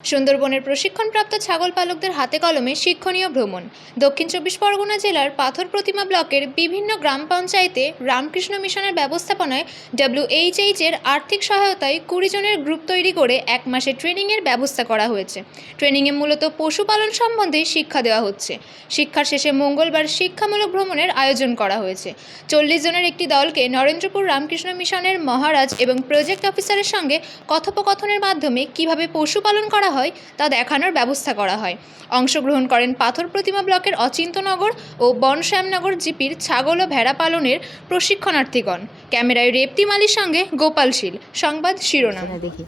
সুন্দরবনের প্রশিক্ষণপ্রাপ্ত ছাগল পালকদের হাতে কলমে শিক্ষণীয় ভ্রমণ। দক্ষিণ চব্বিশ পরগনা জেলার পাথর প্রতিমা ব্লকের বিভিন্ন গ্রাম পঞ্চায়েতে রামকৃষ্ণ মিশনের ব্যবস্থাপনায় ডাব্লিউএইচএইচ এর আর্থিক সহায়তায় কুড়ি জনের গ্রুপ তৈরি করে এক মাসের ট্রেনিংয়ের ব্যবস্থা করা হয়েছে। ট্রেনিংয়ে মূলত পশুপালন সম্বন্ধে শিক্ষা দেওয়া হচ্ছে। শিক্ষার শেষে মঙ্গলবার শিক্ষামূলক ভ্রমণের আয়োজন করা হয়েছে। চল্লিশ জনের একটি দলকে নরেন্দ্রপুর রামকৃষ্ণ মিশনের মহারাজ এবং প্রজেক্ট অফিসারের সঙ্গে কথোপকথনের মাধ্যমে কীভাবে পশুপালন করা হয় তা দেখানোর ব্যবস্থা করা হয়। অংশগ্রহণ করেন পাথর প্রতিমা ব্লকের অচিন্তনগর ও বনশ্যামনগর জিপির ছাগল ও ভেড়া পালনের প্রশিক্ষণার্থীগণ। ক্যামেরায় রেপ্তি মালির সঙ্গে গোপাল শীল। সংবাদ শিরোনাম। দেখি।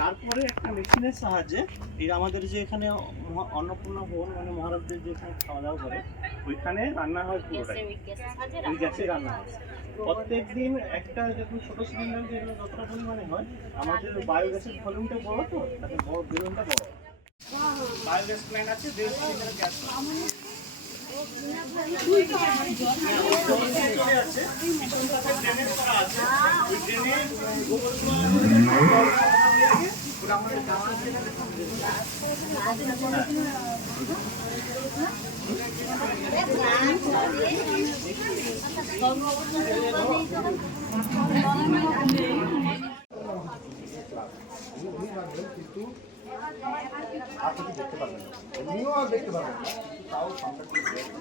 তারপরে একটা মেশিনের সাহায্যে এই আমাদের যে এখানে অন্নপূর্ণা ভবন মানে মহারাজদের যে এখানে খাওয়া দাওয়া করে, ওইখানে রান্না হয় পুরোটাই। ওই গ্যাসে রান্না হয়। প্রত্যেক দিন একটা যখন ছোট সিলিন্ডার যেগুলো যতটা পরিমাণে হয়, আমাদের বায়োগ্যাসের ভলিউমটা বড় তো, তাতে বড় বেলুনটা বড়। বায়োগ্যাস প্ল্যান্ট আছে দেড় সিলিন্ডার গ্যাস চলে আছে পিছনটাতে ড্রেনেজ করা আছে ওই ড্রেনে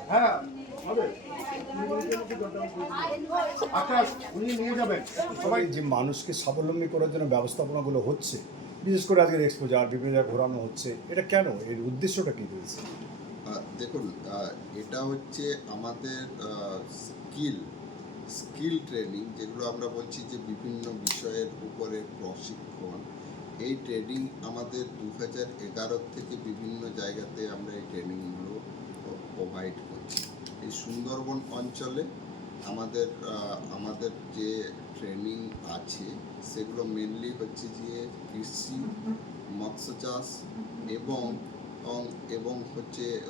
হ্যাঁ। হবে আকাশ উনি নিয়ে যাবেন। সবাই যে মানুষকে স্বাবলম্বী করার জন্য ব্যবস্থাপনাগুলো হচ্ছে বিশেষ করে আজকের এক্সপোজার বিভিন্ন জায়গায় ঘোরানো হচ্ছে এটা কেন? এর উদ্দেশ্যটা কী রয়েছে? দেখুন এটা হচ্ছে আমাদের স্কিল স্কিল ট্রেনিং যেগুলো আমরা বলছি যে বিভিন্ন বিষয়ের উপরে প্রশিক্ষণ। এই ট্রেনিং আমাদের দু হাজার এগারো থেকে বিভিন্ন জায়গাতে আমরা এই ট্রেনিংগুলো প্রোভাইড করছি। এই সুন্দরবন অঞ্চলে আমাদের আমাদের যে ট্রেনিং আছে, সেগুলো মেনলি হচ্ছে যে কৃষি, মৎস্য চাষ এবং, এবং- হচ্ছে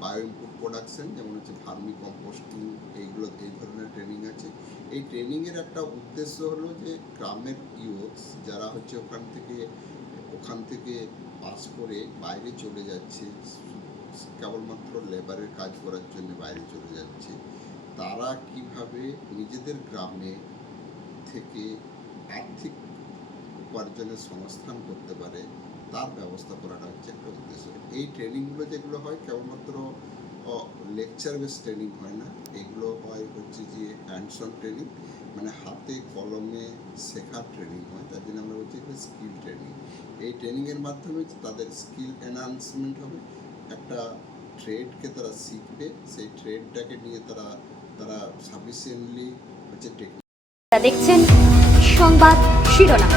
বায়ো ইনপুট প্রোডাকশন যেমন হচ্ছে ভার্মি কম্পোস্টিং এইগুলো, এই ধরনের ট্রেনিং আছে। এই ট্রেনিংয়ের একটা উদ্দেশ্য হলো যে গ্রামের ইউথস যারা হচ্ছে ওখান থেকে ওখান থেকে পাস করে বাইরে চলে যাচ্ছে কেবলমাত্র লেবারের কাজ করার জন্য বাইরে চলে যাচ্ছে, তারা কীভাবে নিজেদের গ্রামে থেকে আর্থিক উপার্জনের সংস্থান করতে পারে, তার ব্যবস্থা করাটা হচ্ছে একটা উদ্দেশ্য। এই ট্রেনিংগুলো যেগুলো হয়, কেবলমাত্র লেকচার বেস ট্রেনিং হয় না, এগুলো হয় হচ্ছে যে অন ট্রেনিং মানে হাতে কলমে শেখার ট্রেনিং হয়, তার জন্য আমরা বলছি স্কিল ট্রেনিং এই ট্রেনিংয়ের মাধ্যমে তাদের স্কিল এনহান্সমেন্ট হবে একটা ট্রেডকে তারা শিখবে সেই ট্রেডটাকে নিয়ে তারা তারা সাফিসিয়েন্টলি হচ্ছে দেখছেন সংবাদ শিরোনাম।